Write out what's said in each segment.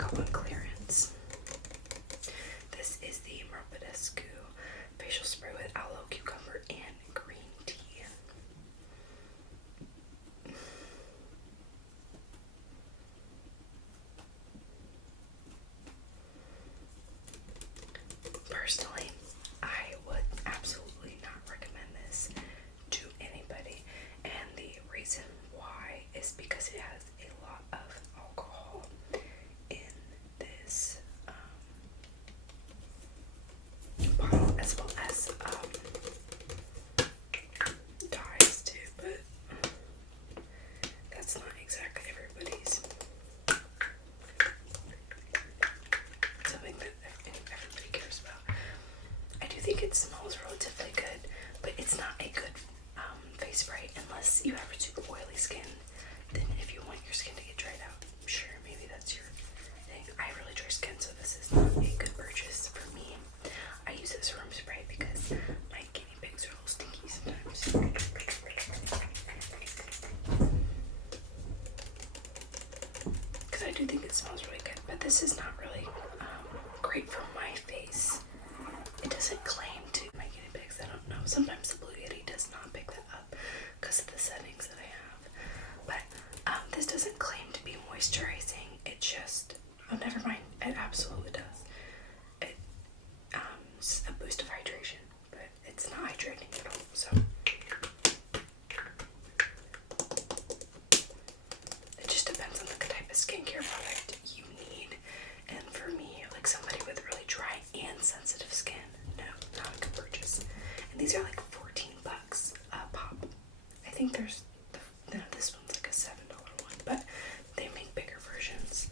got on clearance. This is the Merpedescu facial spray with aloe, cucumber, and green tea. Personally, I would absolutely not recommend this to anybody, and the reason why is because it has a lot of alcohol in this bottle, as well as dyes too, but that's not exactly everybody's something that everybody cares about. I do think it smells relatively good, but it's not a good face spray unless you have super oily skin. Then if you want your skin to get dried out, sure, maybe that's your thing. I have really dry skin, so this is not a good purchase for me. I use this room spray because my guinea pigs are a little stinky sometimes. Because I do think it smells really good, but this is not really great for my face. It doesn't claim to. My guinea pigs, I don't know. Sometimes the Blue Yeti does not pick that up because of the settings that I have. But this doesn't claim to be moisturizing. It just, oh, never mind. It absolutely does. It's a boost of hydration, but it's not hydrating at all. So it just depends on the type of skincare product you need. And for me, like somebody with really dry and sensitive skin, no, not a good purchase. And these are like $14 a pop. I think there's, no, this one's like a $7 one, but they make bigger versions.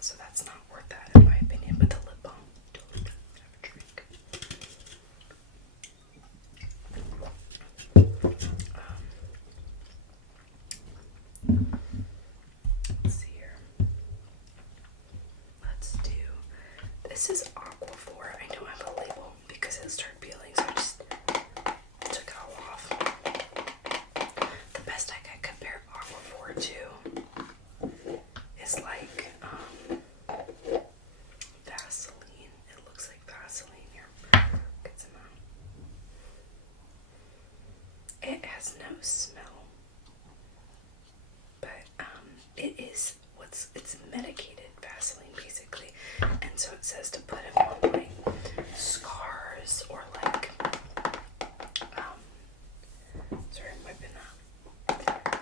So that's not worth that in my opinion, but the lip balm, totally have a drink. Let's see here. Let's do, this is Aquaphor. I don't have a label because it started peeling, so I just took it all off. The best I could compare Aquaphor to is like Vaseline. It looks like Vaseline here. Get some out. It has no smell, but it is it's medicated Vaseline basically, and so it says to put it on like scars or like sorry, I'm wiping up,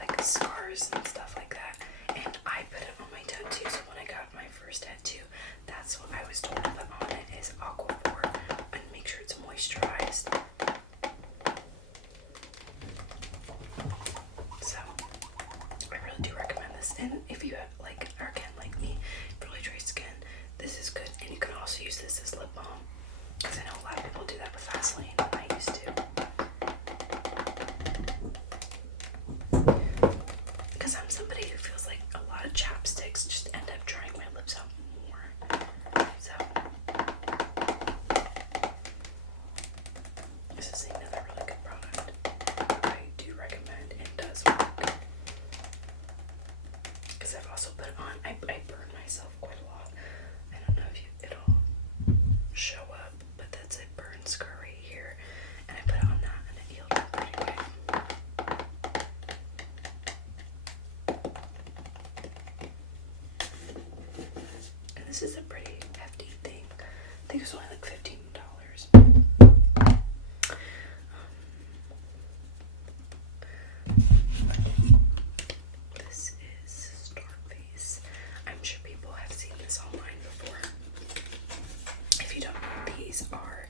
like scars and stuff like that. And I put it on my tattoos. So when I got my first tattoo, that's what I was told to put on it is Aquaphor and make sure it's moisturized. So I really do recommend this. And if you have like, or again like me, really dry skin, this is good. And you can also use this as lip balm, because I know a lot of people do that with Vaseline. I used to. Because I'm somebody who feels like a lot of chapsticks just end up drying my lips out more. So this is another really good product. I do recommend, and does work. Because I've also put it on. I burn myself quite a lot. I don't know if it'll show up, but that's a burn scar right here. And I put it on that and it healed up pretty good. And this is a pretty hefty thing. I think it's only like $15. This is Starface. I'm sure people have seen this online before. If you don't know, these are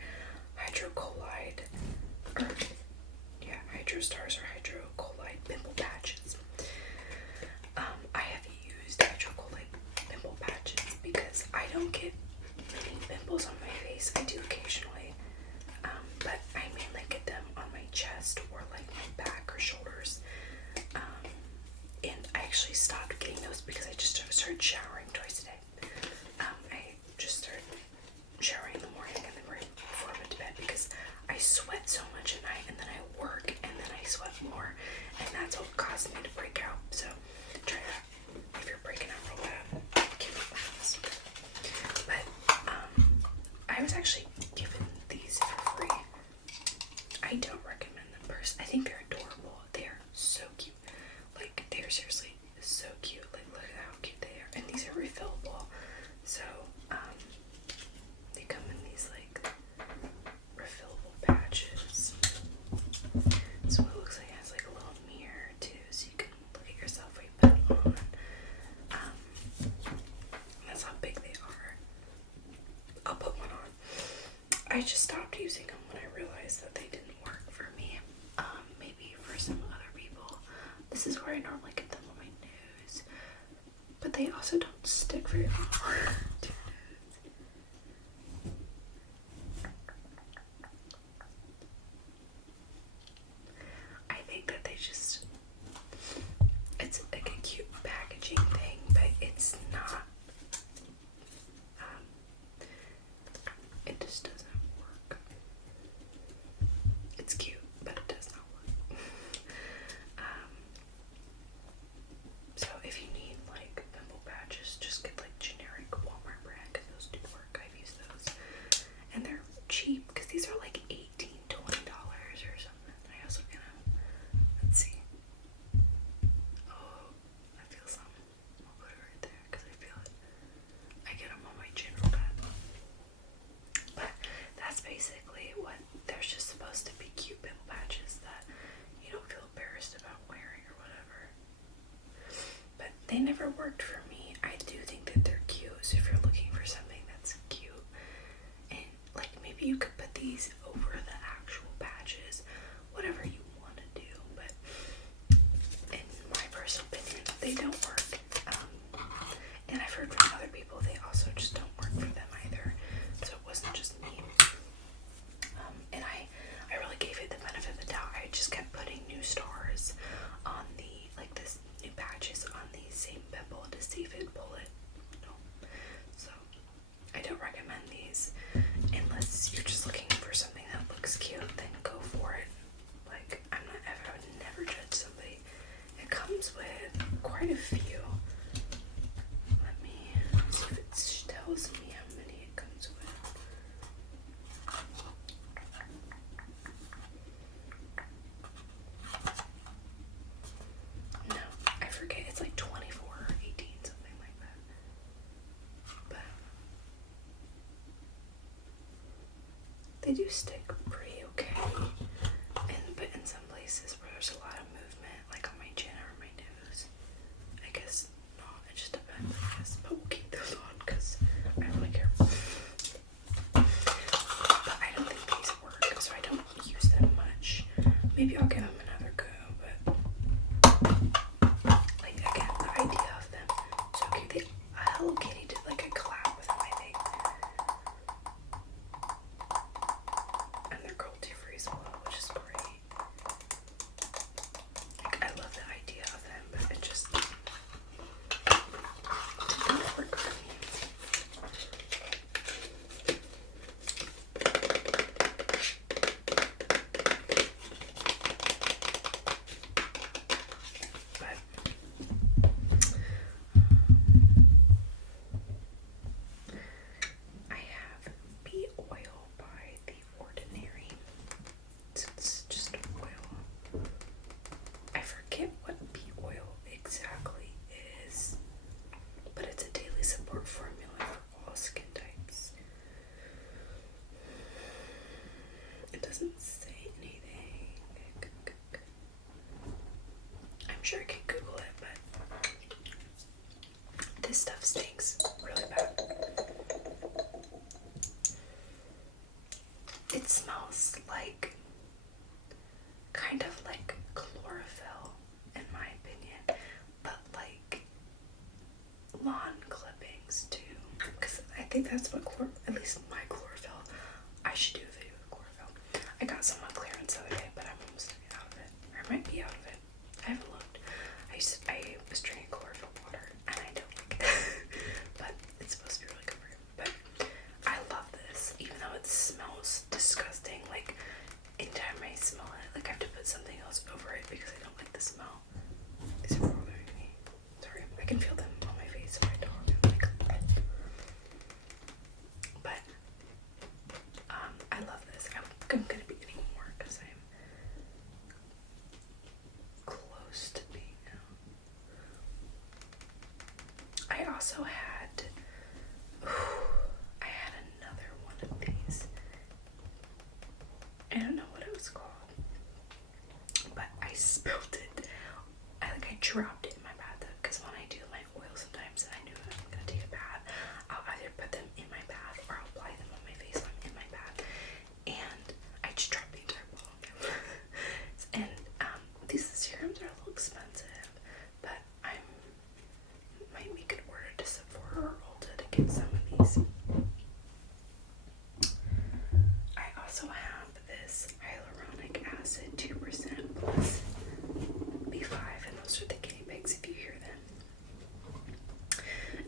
Hydrocollide, or yeah, Hydrostars or Hydrocollide pimple patches. I have used Hydrocollide pimple patches because I don't get many pimples on my face. I do occasionally, but I mainly get them on my chest or like my back or shoulders. And I actually stopped getting those because I just started showering twice a day. I just started showering in the morning and then right before I went to bed because I sweat so much at night, and then I work and then I sweat more, and that's what caused me to break out. So try that if you're breaking out real I just stopped using them when I realized that they didn't work for me. Maybe for some other people. This is where I normally get them on my nose. But they also don't stick very well. I think that they just, it's like a cute packaging thing, but it's not, it just doesn't work. It's cute, but it does not work. So if you need like pimple patches, just get like generic Walmart brand, because those do work. I've used those. And they're cheap, because these are like $18, $20 or something. I also let's see. Oh, I feel something. I'll put it right there, because I feel it. I get them on my chin real bad. But that's basically what, there's just supposed to be cute pimple patches that you don't feel embarrassed about wearing or whatever. But they never worked for me. I do think that they're cute, so if you're looking for something that's cute, and like maybe you could put these over the actual patches, whatever you want to do, but in my personal opinion, they don't work. And I've heard from other people they also just don't work for them either, so it wasn't just me. And I really gave it the benefit of the doubt. I just kept putting new stars on the, like this new patches on the same pimple to see if it'd pull it. No. So I don't recommend these unless you're just looking for something that looks cute, then go for it. Like I would never judge somebody. It comes with quite a few. Let me see if it tells me how many it comes with. No, I forget. It's like 24 or 18, something like that. But they do stick pretty okay. But in some places where there's a lot of movement, like on my chin or my nose, I guess not. It just depends, I guess. But we'll keep those on because I don't really care. But I don't think these work, so I don't use them much. Maybe I'll give them another go, but like again, the idea of them, so cute. Hello Kitty did like a collab with them, I think. And they're cruelty free as well, which is great. Like I love the idea of them, but it just didn't work for me. But I have Bee Oil by The Ordinary. It's just oil. I forget what bee oil exactly is, but it's a daily support formula for all skin types. It doesn't say anything. I'm sure I can Google it, but this stuff stinks really bad. It smells like, kind of like chlorophyll, in my opinion, but like lawn clippings too, because I think that's what at least my chlorophyll, I should do a video with chlorophyll. I got some on clearance the other day, but I'm almost out of it, or I might be out of it. I haven't looked. I was drinking chlorophyll water, and I don't like it, but it's supposed to be really good for you. But I love this, even though it smells disgusting. Like anytime I smell it, like I have to put something else over it because I don't like the smell. These are bothering me. Sorry, I can feel them on my face when I talk. Like, but I love this. I'm gonna be getting more because I'm close to being out. I also had another one of these. I don't know what it was called, but I spilled it. I dropped it in my bathtub because when I do my oil sometimes and I knew I'm gonna take a bath, I'll either put them in my bath or I'll apply them on my face when I'm in my bath. get some of these. I also have this hyaluronic acid 2% plus B5, and those are the guinea pigs if you hear them.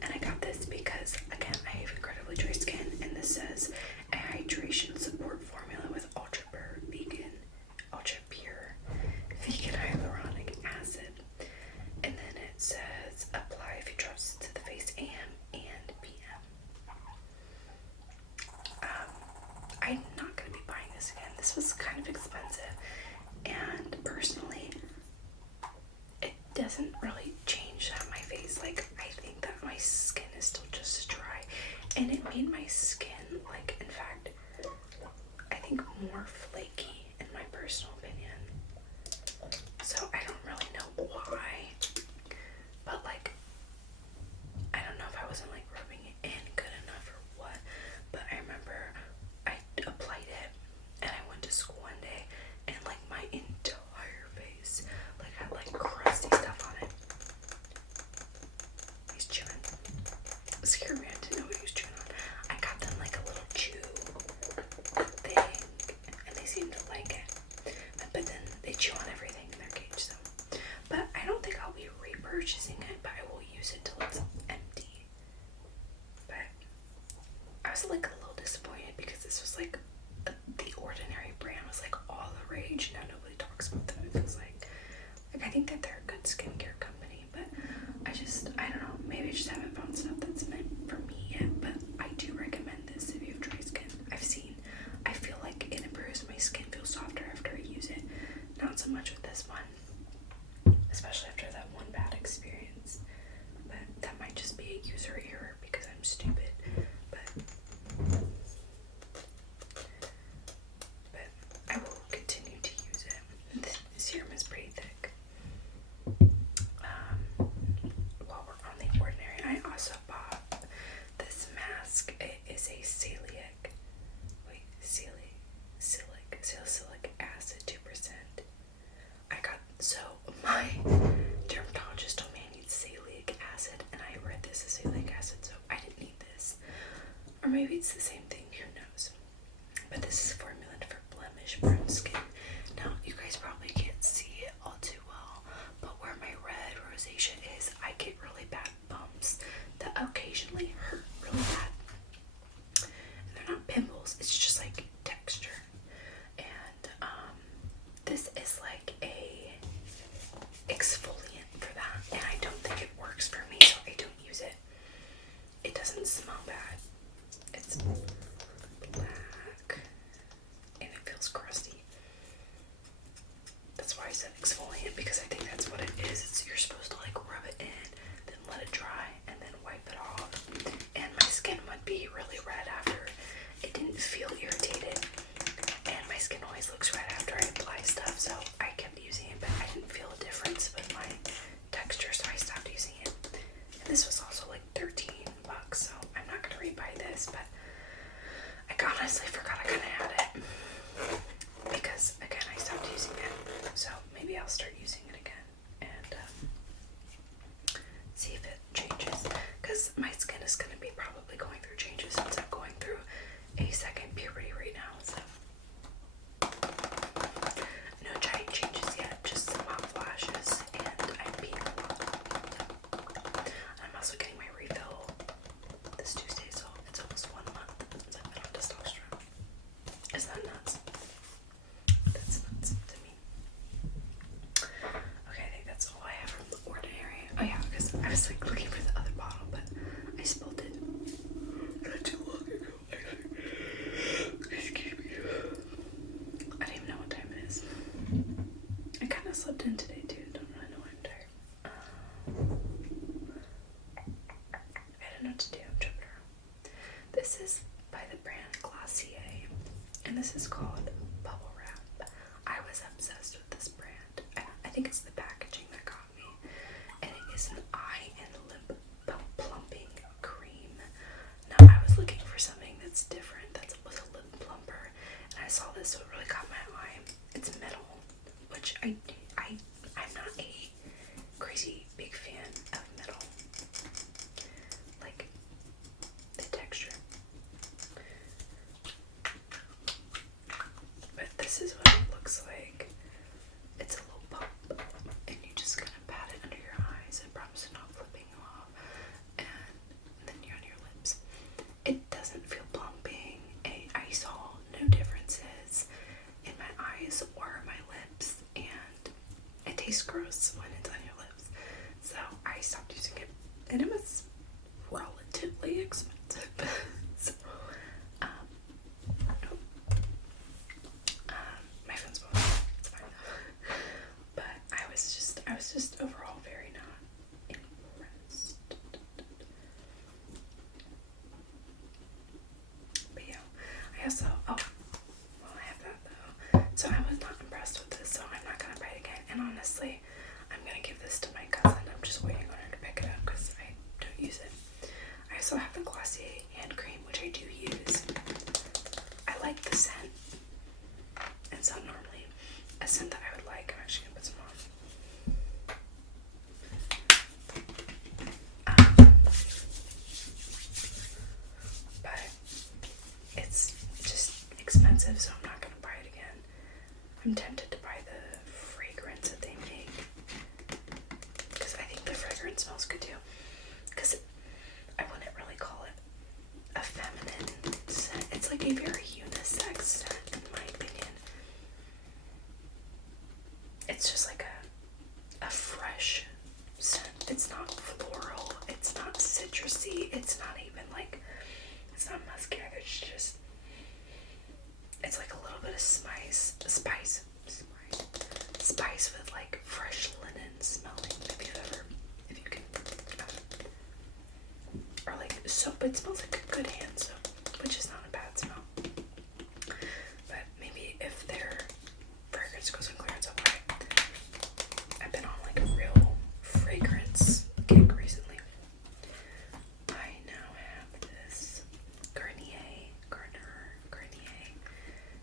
And I got this because, again, I have incredibly dry skin, and this says a hydration support formula with ultra pure vegan hyaluronic acid. And then it says apply a few drops to the face AM and PM. I'm not going to be buying this again. This was kind of expensive, and personally, it doesn't really change my face. Like, I think that my skin is still just as dry, and it made my skin, like, in fact, I think more flaky in my personal opinion. So I don't really know why, but like, I don't know if I wasn't like rubbing it in good enough or what, but I remember I applied it and I went to school one day and like my entire face like had like crusty stuff on it. He's chewing. It scared me. I didn't know what he was chewing on. I got them like a little chew thing and they seemed to like it, but then they chew on everything in their cage. So, but I don't think I'll be repurchasing it, but I will use it till it's empty. But I was like a little disappointed because this was like the Ordinary brand was like all the rage. Now nobody talks about them. It feels like I think that they're a good skincare company, but I don't know, maybe I just haven't found stuff that's meant for me yet. But I do recommend this if you have dry skin. I feel like it improves my skin, feels softer after I use it. Not so much with this one, especially after that one bad experience. But that might just be a user error because I'm stupid. But I will continue to use it. The serum is pretty thick. While we're on the Ordinary, I also bought this mask. It is a salicylic acid 2%. My dermatologist told me I need salicylic acid, and I read this as salicylic acid, so I didn't need this. Or maybe it's the same thing, who knows. But this is formulated for blemish-prone skin. Now, you guys probably can't see it all too well, but where my red rosacea is, I get really bad bumps that occasionally hurt really bad. And they're not pimples, it's just like texture. And this is like a exfoliant for that, and I don't think it works for me, so I don't use it. It doesn't smell bad. It's black and it feels crusty. That's why I said exfoliant, because I think that's what it is. You're supposed to like rub it in, then let it dry, and then wipe it off. And my skin would be really red after. It didn't feel irritated, and my skin always looks red after I apply stuff, so I kept using it, but I didn't feel a difference with my texture, so I stopped using it. And this was also like $13, so I'm not gonna rebuy this, but I honestly forgot I kinda had it because again I stopped using it, so maybe I'll start using it again and see if it changes, because my skin is gonna be probably going through changes since I'm going through a second puberty right now, so no giant changes yet, just some hot flashes, and I'm peeing a lot. I'm also getting my refill this Tuesday, so it's almost 1 month since I've been on testosterone. Is that nuts? That's nuts to me. Okay, I think that's all I have from the Ordinary. Oh yeah, because I was like looking for the other bottle, but I spilled it not too long ago. Excuse me. I don't even know what time it is. I kind of slept in today too. Don't really know why I'm tired. I don't know what to do. I'm jumping around. This is by the brand Glossier, and this is called Bubble Wrap. I was obsessed with this brand. I think it's the packaging that got me, and it is an eye and lip plumping cream. Now I was looking for something that's different, that was a lip plumper, and I saw this, so it really caught my eye. It's metal, which I'm not a crazy big fan of metal. Like, so, oh, well, I have that though. So I was not impressed with this, so I'm not gonna buy it again. And honestly, I'm gonna give this to my cousin. I'm just waiting on her to pick it up because I don't use it. I also have the Glossier hand cream, which I do use. I like the scent. It's not normally a scent that I would like. I'm actually gonna put some on. But it's just expensive, so I'm not gonna buy it again. I'm tempted to buy the fragrance that they make because I think the fragrance smells good too. Because I wouldn't really call it a feminine scent. It's like a very unisex scent, in my opinion. It's just like a fresh scent. It's not floral. It's not citrusy. It's not even like, it's not musky either. It's just, it's like a little bit of spice with like fresh linen smelling. If you can, or like soap. It smells like a good hand soap, which is not a bad smell. But maybe if their fragrance goes on clearance, I'll buy it. I've been on like a real fragrance kick recently. I now have this Garnier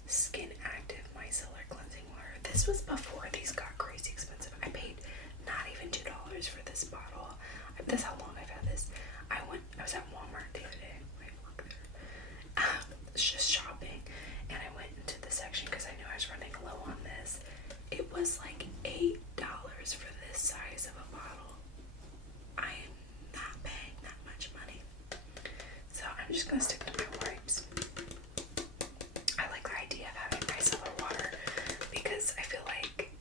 Skin Active Micellar Cleansing Water. This was before these got crazy expensive. I paid not even $2 for this bottle. That's how long I've had this. I was at Walmart the other day. I work there. Just shopping, and I went into the section because I knew I was running low on this. It was like $8 for this size of a bottle. I am not paying that much money. So I'm just gonna stick to my wipes. I like the idea of having micellar water because I feel like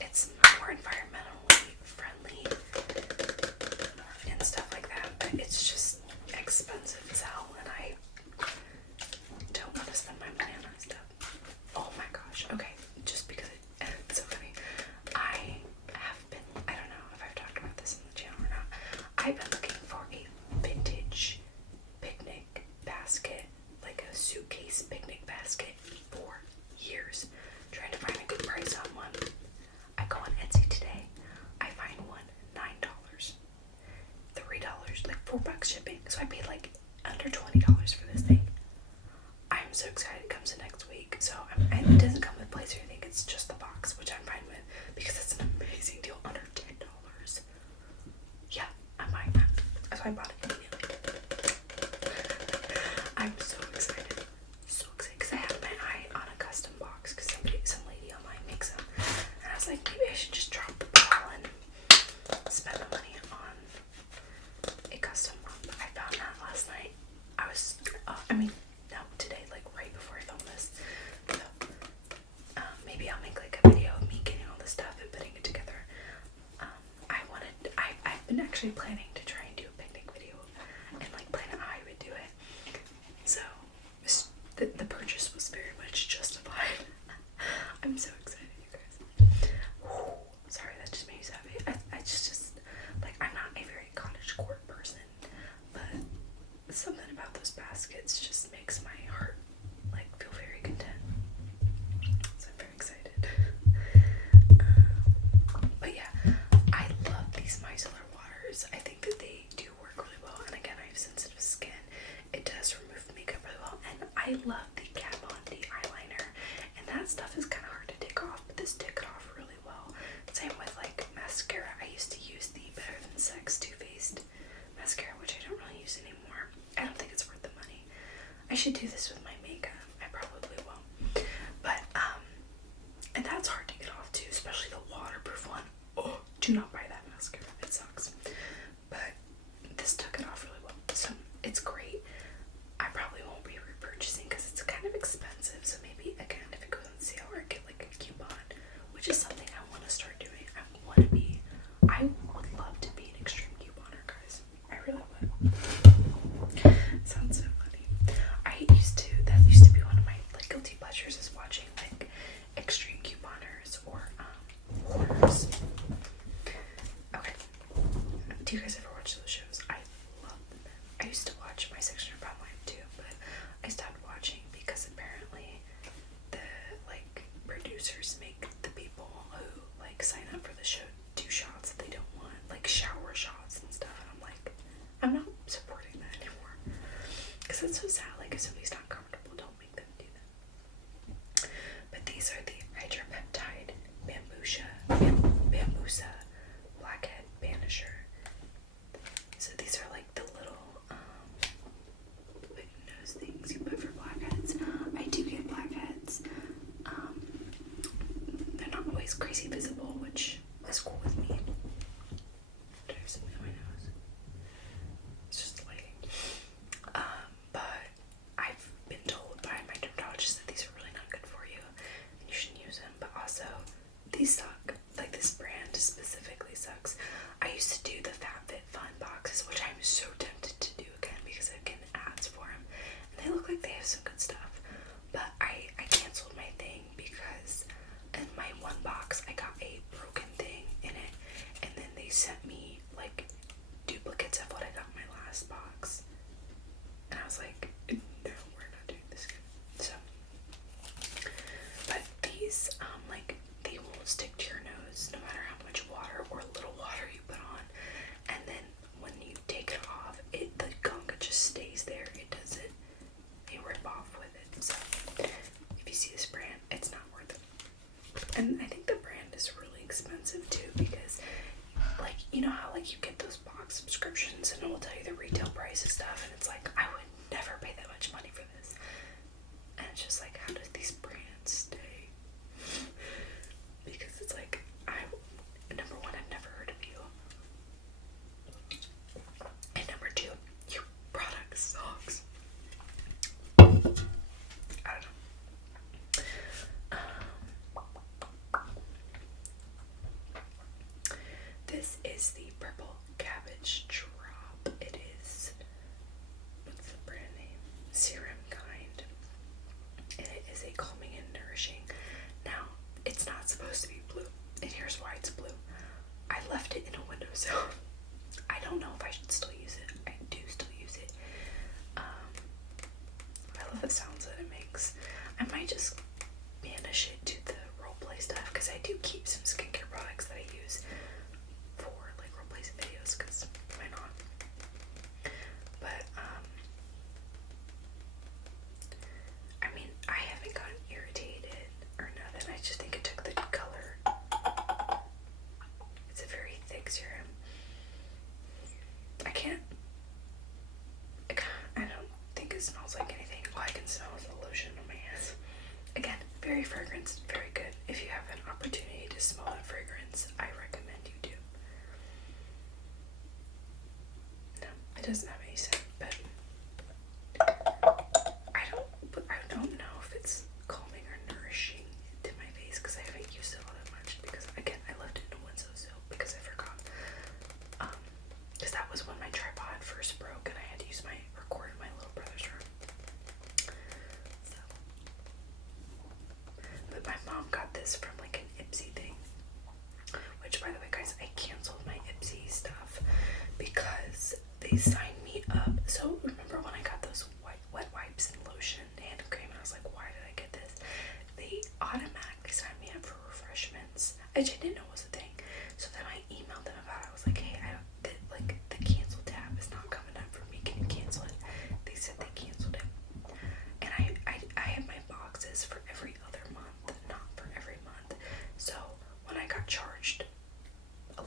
it's more environmentally friendly and stuff like that, but it's just expensive as hell, and I don't want to spend my money on that stuff. Oh my gosh, okay, just because it's so funny. I don't know if I've talked about this on the channel or not. I've been looking for a vintage picnic basket, like a suitcase picnic basket, for years, trying to find a good price on one. I go on Etsy today, I find one $9, $3, like $4 shipping. So I paid like under $20 for this thing. I'm so excited. It comes in next week. So and it doesn't come with place or anything. It's just the box, which I'm fine with because it's an amazing deal, under $10. Yeah, I'm buying that. So I bought it immediately. I'm so excited. So excited because I have my eye on a custom box because some lady online makes them. And I was like, maybe I should just drop the ball and spend the money on a custom one. But I found that last night. Today, like right before I filmed this. So, maybe I'll make like a video of me getting all this stuff and putting it together. I've been actually planning to try and do a picnic video and like plan out how I would do it. So, the purchase was very much justified. I'm so excited, you guys. Whew, sorry, that just made me sad. I just like, I'm not a very cottagecore person, but something about those baskets just makes my heart like feel very content. So I'm very excited. But yeah, I love these micellar waters. I think that they do work really well. And again, I have sensitive skin. It does remove makeup really well. And I love the Kat Von D eyeliner. And that stuff is kind of hard to take off, but this took it off really well. Same with like mascara. I used to use the Better Than Sex Too Faced mascara, which I don't really use anymore. I don't think it's worth the money. I should do this with my makeup. I probably will. But, and that's hard to get off too, especially the waterproof one. Oh, do not buy that mascara. It sucks. But this took it off really well. So it's great. I probably won't be repurchasing because it's kind of expensive. So maybe, again, if it goes on sale, or get like a coupon, which is something I want to start doing. I would love to be an extreme couponer, guys. I really would. Sounds so funny. That used to be one of my like guilty pleasures, is watching like extreme couponers or hoarders. Okay. Do you guys ever watch those shows? I love them. I used to watch My Section of Brown Life too, but I stopped I'm not supporting that anymore. Because it's so sad. Like, if somebody's not comfortable, don't make them do that. But these are the Hydropeptide Bambusa Blackhead Banisher. So these are like the little like nose things you put for blackheads. I do get blackheads. They're not always crazy visible, which is cool with me. Do I have something on my nose? It's just lighting. But I've been told by my dermatologist that these are really not good for you and you shouldn't use them. But also, these suck. Like, this brand specifically sucks. I used to do the FabFitFun boxes, which I'm so tempted to do again because I get ads for them, and they look like they have some good stuff. But I canceled my thing because in my one box I got a broken thing in it, and then they sent me like duplicates of what I got in my last box, and I was like, no, we're not doing this again. So, but these like, they will stick to your nose no matter how much water or little water you put on, and then when you take it off, the gunk just stays there. It doesn't rip off with it. So if you see this brand, it's not worth it. And I think the brand is really expensive too, because like, you know how like you get those box subscriptions and it will tell you the retail price of stuff, and it's like, I would never pay that much money for this. And it's just like, how do these brands stay? Because it's like, number one, I've never heard of you, and number two, your product sucks. I don't know. This is the Purple Cabbage Drop. It is, what's the brand name? Serum Kind. And it is a calming and nourishing. Now, it's not supposed to be blue, and here's why it's blue. I left it in a windowsill. I don't know if I should still use it. I do still use it. I love the sounds that it makes. I might just banish it to the roleplay stuff, because I do keep some skincare products that I use for like roleplay videos, because why not? But I mean, I haven't gotten irritated or nothing. I just think it took the color. It's a very thick serum. I don't think it smells like anything. All I can smell is the lotion on my hands. Again, very fragrance, very good. If you have an opportunity to smell that fragrance, I recommend you do. No, it doesn't have any scent, but I don't know if it's calming or nourishing to my face, because I haven't used it all that much, because again, I left it in a windowsill because I forgot. Because that was when my tripod first broke and I had to record in my little brother's room. So, but my mom got this from like an Ipsy thing, which, by the way, guys, I canceled my Ipsy stuff because they signed me up. So remember when I got those wet wipes and lotion, hand cream, and I was like, why did I get this? They automatically signed me up for refreshments, which I didn't know was a thing. So then I emailed them about it. I was like, hey, the cancel tab is not coming up for me. Can you cancel it? They said they canceled it. And I have my boxes for every other month, not for every month. So when I got charged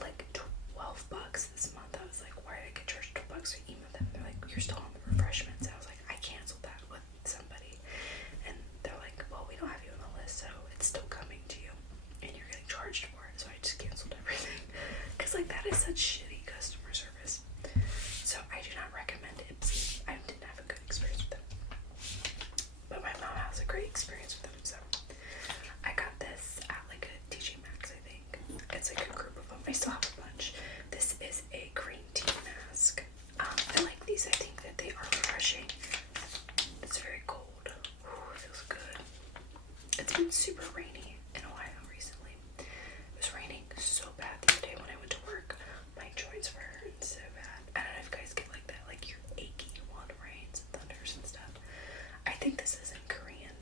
like $12 this month, I was like, why did I get charged $12? So I emailed them. They're like, you're still on the refreshments. And I was like, I canceled that with somebody. And they're like, well, we don't have you on the list, so it's still coming to you. And you're getting charged for it. So I just canceled everything. Because like, that is such shitty customer service. So I do not recommend Ipsy. I didn't have a good experience with them. But my mom has a great experience with them, so I got this at like a TJ Maxx, I think. It's like a group of them. I still have a bunch. This is a green tea mask. I like these. I think that they are refreshing. It's very cold. Ooh, it feels good. It's been super rainy in Ohio recently. It was raining so bad the other day when I went to work. My joints were hurting so bad. I don't know if you guys get like that, like you're achy while it rains and thunders and stuff. I think this is in Korean,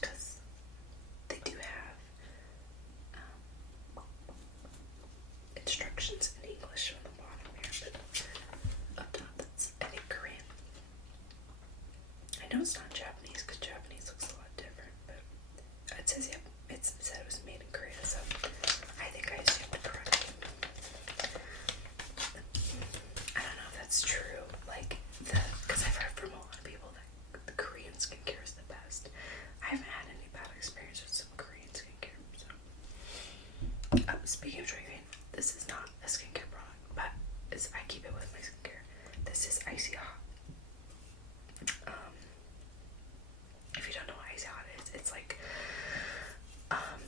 because they do have instructions in English on the bottom here, but know it's not Japanese because Japanese looks a lot different, but it says, yep, it said it was made in Korea, so I think I assumed correctly. I don't know if that's true, like, because I've heard from a lot of people that the Korean skincare is the best. I haven't had any bad experience with some Korean skincare, so. Speaking of drinking, this is not a skincare product, but I keep it with my skincare. This is Icy Hot. If you don't know what Icy Hot is, it's like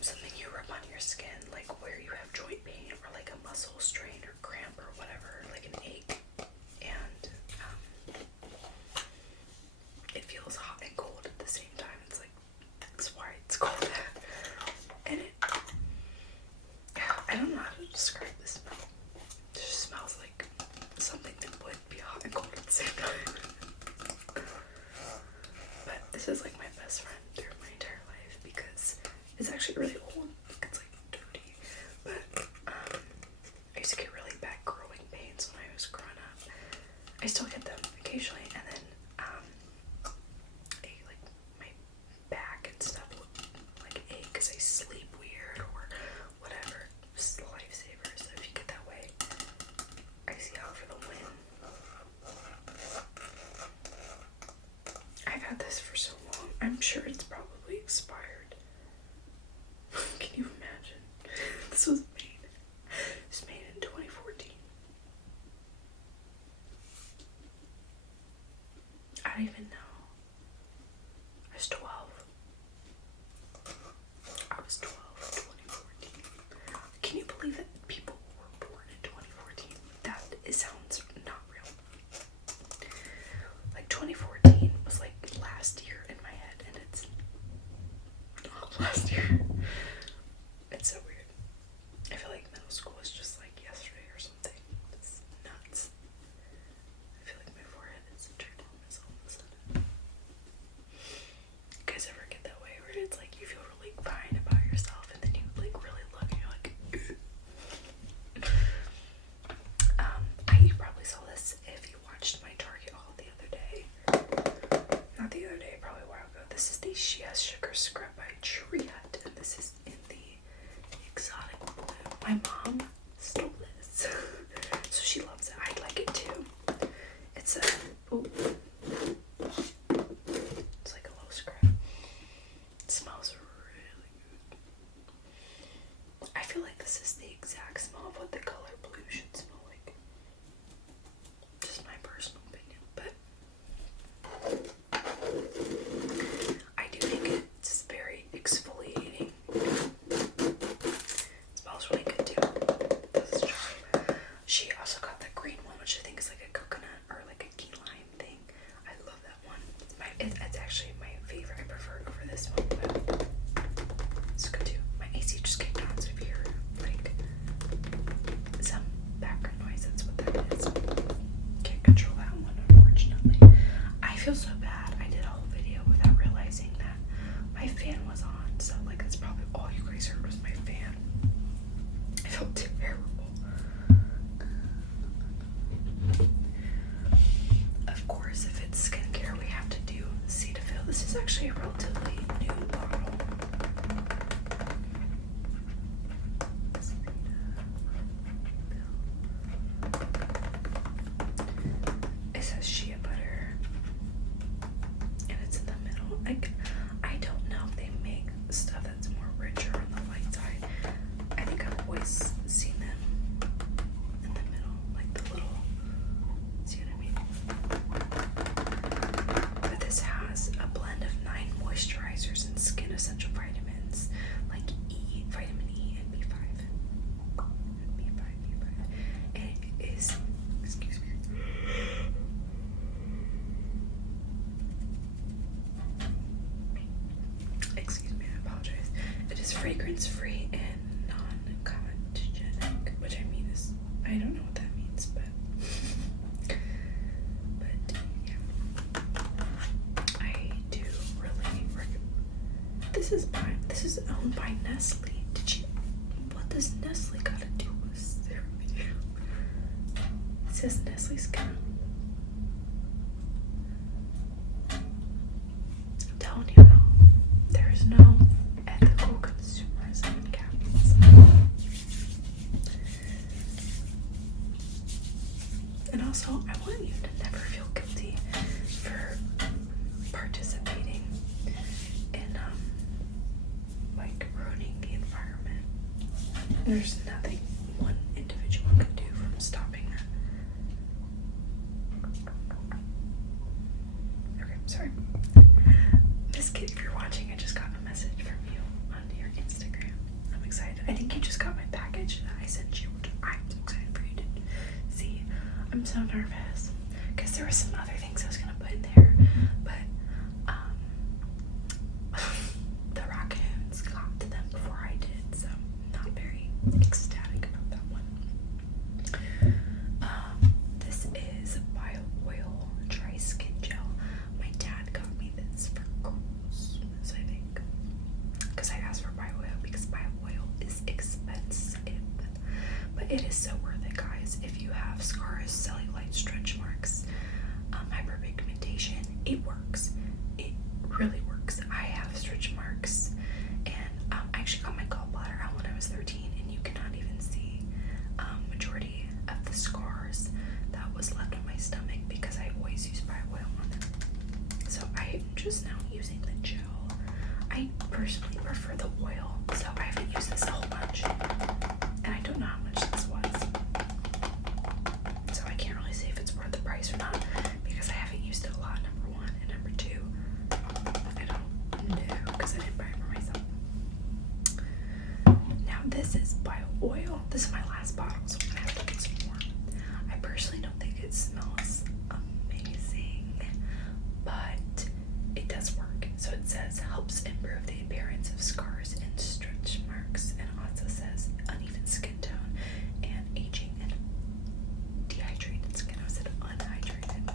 something you rub on your skin, like where you have joint pain or like a muscle strain or cramp or whatever, like an ache, and it feels hot and cold at the same time. It's like, that's why it's called that. And I don't know how to describe the smell. It just smells like something that would be hot and cold at the same time. But this is like my best friend through my entire life because it's actually really old. It's like dirty. But I used to get really bad growing pains when I was growing up. I still get them occasionally, and then like my back and stuff would like ache because I sleep weird or whatever. It's a lifesaver. So if you get that way, Icy Hot for the win. I've had this for so long. I'm sure it's probably expired. Can you imagine? This was made in 2014. I don't even know. I was 12. I was 12 in 2014. Can you believe that people were born in 2014? It sounds not real. Like 2014 was like last year in my head, and it's not last year. It's so weird. I feel like middle school was just like yesterday or something. It's nuts. I feel like my forehead is turned on this all of a sudden. You guys ever get that way where it's like you feel really fine about yourself, and then you like really look and you're like, you probably saw this if you watched my Target haul the other day. Not the other day, probably a while ago. This is the She Has Sugar Scrub by Tree Hut, and this is in the exotic blue. My mom stole this, so she loves it. I like it too. It's a, it's like a little scrub. It smells really good. I feel like this is the exact smell of what the color blue should smell like. Just my personal opinion, but I do think it's very exfoliating. It smells really good too. This is true. She also got the green one, which I think is like a coconut or like a key lime thing. I love that one. It's actually my favorite. I prefer it over this one, but it's good too. My AC just kicked on, so if you hear like some background noise, that's what that is. Can't control that one, unfortunately. I feel so bad. I did a whole video without realizing that my fan was on, so like that's probably all you guys heard was my fan. I felt terrible. Of course, if it's skincare, we have to do Cetaphil. This is actually a relatively new bottle. It says shea butter, and it's in the middle. Like, I don't know if they make stuff that's more richer on the light side. I think I've always seen them in the middle, like the little, see what I mean? But this has a blend of 9 moisturizers and skin essential vitamins, like vitamin E, and B5. B5. And it is, excuse me. Excuse me, I apologize. It is fragrance-free and non-comedogenic, which I mean is, I don't know what that means, but yeah. I do really recommend. This is owned by Nestle. What does Nestle gotta do with their video? It says Nestle Skin. also, I want you to never feel guilty for participating in, like, ruining the environment. There's nothing one individual can do from stopping that. Okay, sorry. Miss Kid, if you're watching, I just got a message from you on your Instagram. I'm excited. I think you just got my package that I sent you, which I'm so excited for you to see. I'm so nervous because there were some other things I was gonna put in there, but the raccoons got to them before I did, so I'm not very ecstatic about that one. This is Bio Oil Dry Skin Gel. My dad got me this for Christmas, I think, because I asked for Bio Oil because Bio Oil is expensive, but it is so worth it, guys. If you have scars, cellulite, stretch marks, hyperpigmentation, it works. It really works. I have stretch marks, and I actually got my gallbladder out when I was 13, and you cannot even see majority of the scars that was left on my stomach because I always use Bio Oil on them. So I'm just now using the gel. I personally prefer the oil, so I haven't used this a whole bunch, and I don't know how much this was, so I can't really say if it's worth the price or not because I haven't used it a lot, number one, and number two, I don't know because I didn't buy it for myself. Now this is Bio Oil. This is my last bottle, so I'm gonna have to get some more. I personally don't think it smells amazing, but it does work. So it says helps improve the appearance of scars and stretch marks, and also says uneven skin tone and aging and dehydrated skin. I said unhydrated.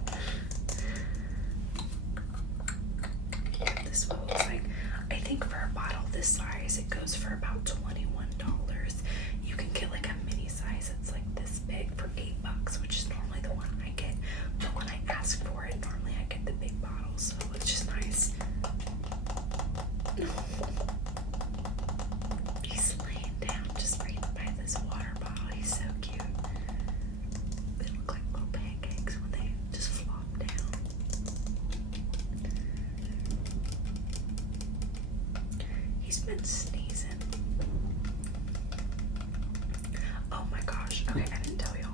This one looks like, I think for a bottle this size, it goes for about $21. You can get like a mini size that's like this big for $8, which is normally the one I get. But when I ask for it, normally I get the big bottle, so it's just nice. He's laying down just right by this water bottle. He's so cute. They look like little pancakes when they just flop down. He's been sneezing. Oh my gosh. Okay, I didn't tell y'all.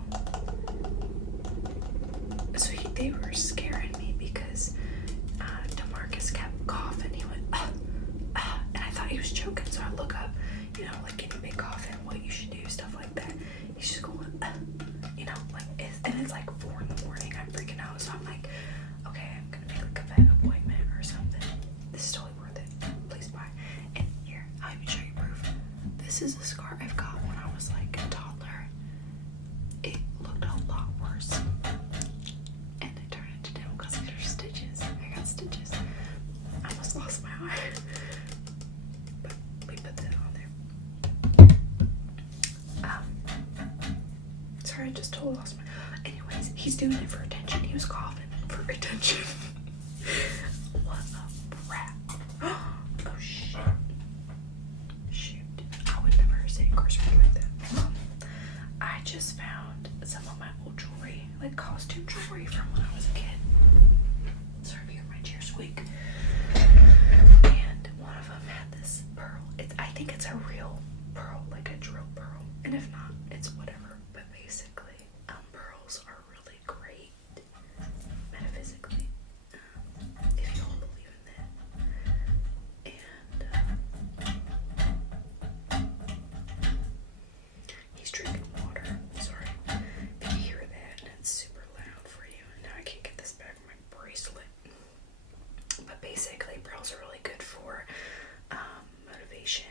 So they were scaring me because DeMarcus kept coughing. He went, and I thought he was choking, so I look up, you know, like any big coughing, what you should do, stuff like that. He's just going, you know, like, and it's like 4 in the morning. I'm freaking out, so I'm like, okay, I'm gonna make like a vet appointment or something. This is totally worth it. Please buy. And here, I'll even show you proof. This is a scar I've got when I was like a toddler. It looked a lot worse. And it turned into dental because there's stitches. I got stitches. I almost lost my eye. But we put that on there. Sorry, I just totally lost my. Anyways, he's doing it for attention. He was coughing for attention. What a brat. Oh shit. Shoot. I would never say a curse word like that. I just found some of my old jewelry, like costume jewelry from when I was a kid. Sorry if you hear my chair squeak. And one of them had this pearl. I think it's a real pearl, like a drill pearl. And if not, it's whatever. But basically, pearls are really great metaphysically, if you all believe in that. And he's drinking water. Sorry if you hear that and it's super loud for you. And now I can't get this back in my bracelet. But basically, pearls are really good for motivation,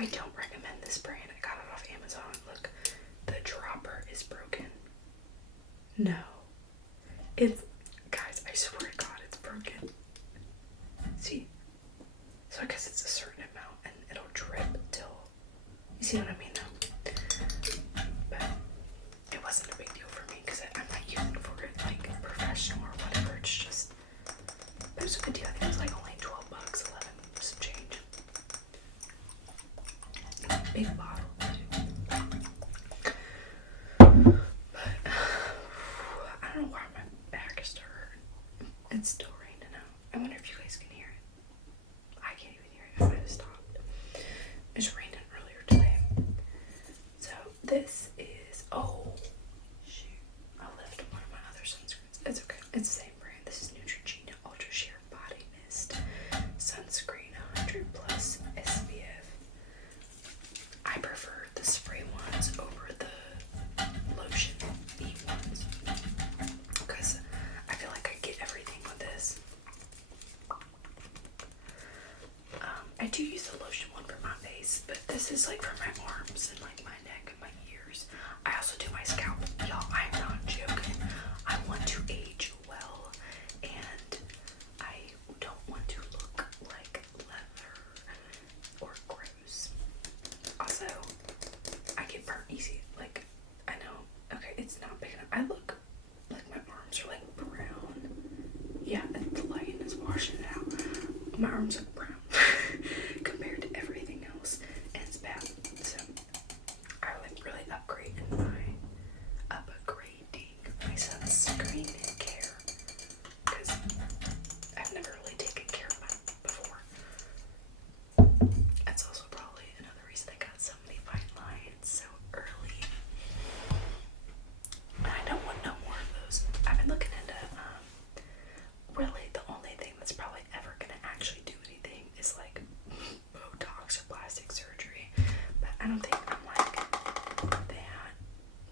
I don't recommend this brand. I got it off Amazon. Look, the dropper is broken. No. It's, guys, I swear to God, it's broken. See? So I guess it's a certain amount and it'll drip till, you see what I mean though? But it wasn't a big deal for me because I'm not using it for it like professional or whatever. It's just, it was a good deal. I think it was like only $12, 11 some change. Big bottle too. But I don't know why my back is still hurting. It's still raining out. I wonder if you guys can hear it. I can't even hear it. I might have stopped. It was raining earlier today. So this is, oh shoot, I left one of my other sunscreens. It's okay. It's the same brand. This is Neutrogena Ultra Sheer Body Mist Sunscreen 100+ SPF. I prefer the spray ones over the lotion ones because I feel like I get everything with this. I do use the lotion one for my face, but this is like for my arms and like my neck and my ears. I also do my scalp. Y'all, I'm not joking. I want to age well and I don't want to look like leather or gross. Also, I get burnt easy. Like, I know, okay, it's not big enough. I look like my arms are like brown. Yeah, the light is washing it out. My arms look brown compared to everything else, and it's bad. So I like really upgrading my sunscreen care because I've never really taken care of mine before. That's also probably another reason I got so many fine lines so early. And I don't want no more of those. I've been looking into really the only thing that's probably ever gonna actually do anything is like Botox or plastic surgery. But I don't think I'm like that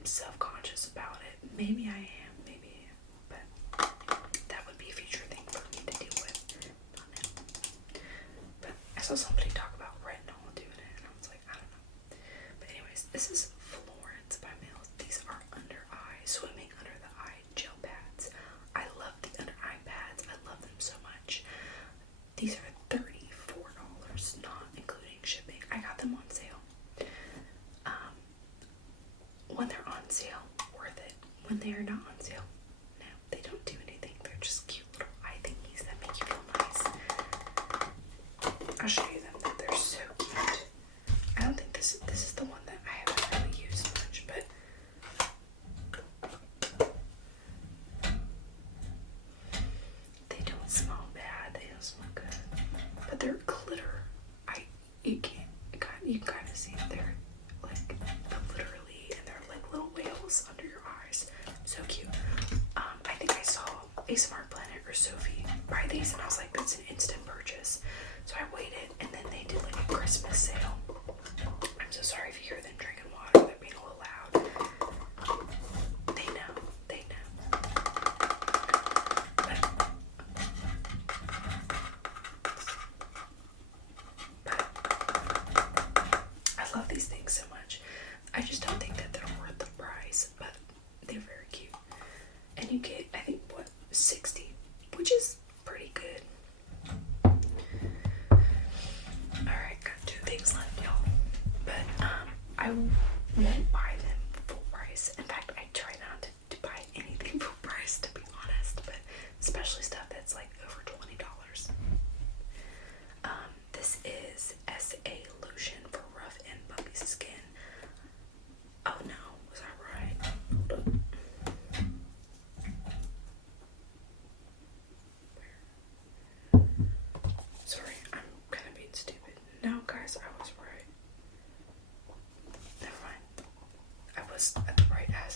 self-conscious about it. Maybe I am, maybe I am, but that would be a future thing for me to deal with. Not now. But I saw somebody talk about retinol doing it and I was like, I don't know. But anyways, this is Florence by Mills. These are under eye, swimming under the eye gel pads. I love the under eye pads. I love them so much. These are $34, not including shipping. I got them on sale. When they're on sale, worth it. When they are not on sale, no, they don't do anything. They're just cute little eye thingies that make you feel nice. I'll show you them. They're so cute. I don't think this is the one that I haven't really used much, but they don't smell bad. They don't smell good. But they're glitter. You can kind of see it. They're like literally, and they're like little whales under your eyes. So cute. I think I saw ASMR Planet or Sophie buy these, and I was like, that's an instant purchase. So I waited, and then they did like a Christmas sale. I'm so sorry if you hear them drinking water. They're being a little loud. They know. I love these things so much. I just don't think that they're worth the price, but they're very cute. And you get, I think, what, 60, which is pretty good. Alright, got 2 things left, y'all. But I won't buy them full price. In fact, I try not to buy anything full price, to be honest, but especially stuff that's like over $20. This is SA lotion for rough and bumpy skin. Oh no, was I right? Hold up. Sorry, I'm kind of being stupid. No, guys, I was right. Never mind. I was at the right ad.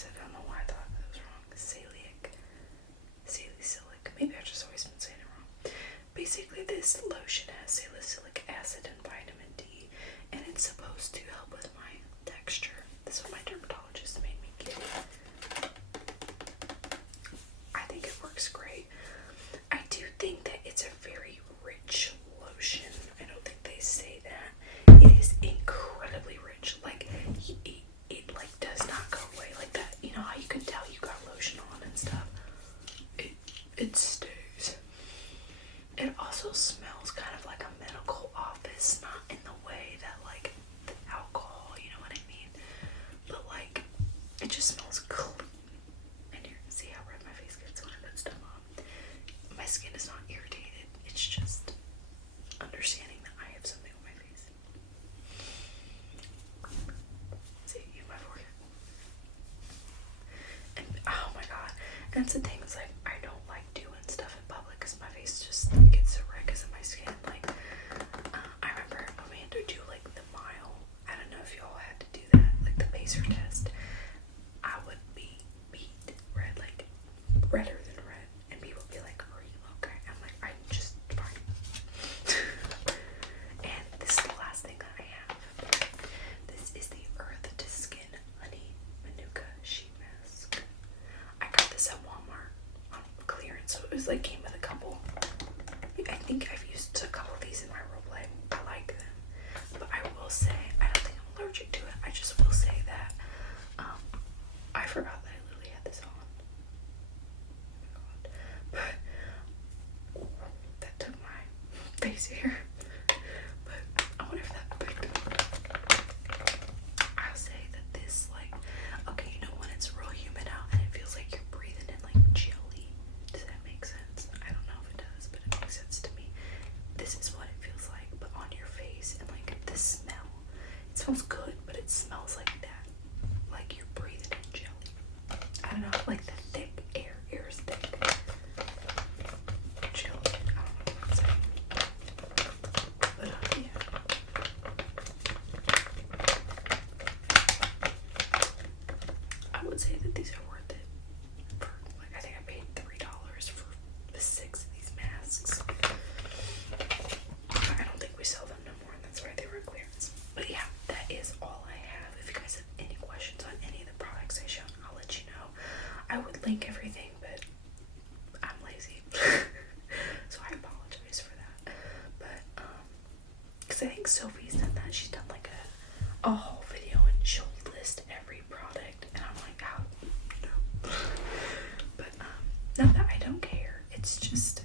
smells good, but it smells like that. Like you're breathing in jelly. I don't know, like the thick air. Air is thick. Jelly. I don't know what I'm saying. But yeah. I would say that these are worth it. For, like, I think I paid $3 for the 6 of these masks. I don't think we sell them no more, and that's why they were clearance. But yeah, that is all I have. If you guys have any questions on any of the products I showed, I'll let you know. I would link everything, but I'm lazy. So I apologize for that. But, because I think Sophie's done that. She's done like a haul video, and she'll list every product, and I'm like, oh, no. But, not that I don't care. It's just,